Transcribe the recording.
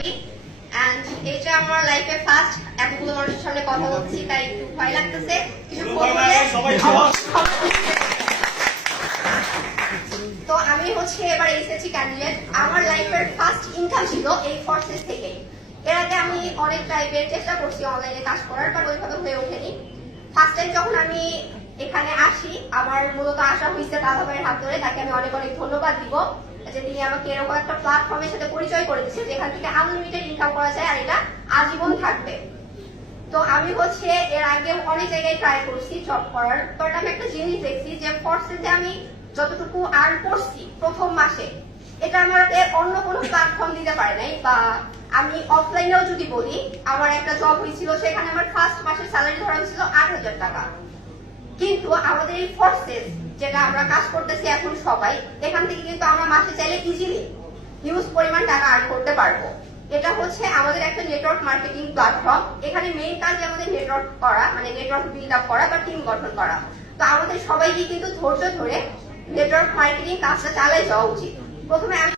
করি এন্ড এটা আমার লাইফে ফার্স্ট এতগুলো মানুষের সামনে কথা বলছি, তাই একটু ভয় লাগতেছে। কিছু তো আমি এবার এসএসসি ক্যান্ডিডেট। আমার লাইফের ফার্স্ট ইনকাম ছিল এই ফোর্সেস থেকে। এর আগে আমি অনেক টাইপের চেষ্টা করছি অনলাইনে কাজ করার, বাট ওইভাবে হয়ে ওঠেনি। ফার্স্ট টাইম যখন আমি এখানে আসি, আমার মূলত আসা হয়েছে দাদা ভাইয়ের হাত ধরে। তাকে আমি অনেক অনেক ধন্যবাদ দিব যে তিনি আমাকে এরকম একটা প্ল্যাটফর্মের সাথে পরিচয় করে দিচ্ছে যেখান থেকে আনলিমিটেড ইনকাম করা যায় আর এটা আজীবন থাকবে। তো আমি এর আগে অনেক জায়গায় ট্রাই করছি জব করার, বাট আমি একটা জিনিস দেখছি যে ফোর্সে আমি যতটুকু আর্ন করছি প্রথম মাসে, এটা আমাকে অন্য কোনো প্ল্যাটফর্ম দিতে পারে নাই। বা আমি অফলাইনেও যদি বলি, আমার একটা জব হয়েছিল, সেখানে আমার ফার্স্ট মাসের স্যালারি ধরা হয়েছিল 8,000 টাকা। কিন্তু আমাদের এই ফোর্সেস যেটা আমরা কাজ করতেছি এখন সবাই, এখান থেকে কিন্তু আমরা মাসে চাইলে ইজিলি হিউজ পরিমাণ টাকা আর্ন করতে পারবো। এটা আমাদের একটা নেটওয়ার্ক মার্কেটিং প্ল্যাটফর্ম। এখানে মেইন কাজ আমাদের নেটওয়ার্ক করা, মানে নেটওয়ার্ক বিল্ড আপ করা বা টিম গঠন করা। তো আমাদের সবাইকে কিন্তু ধৈর্য ধরে নেটওয়ার্ক মার্কেটিং কাজটা চালিয়ে যাওয়া উচিত। প্রথমে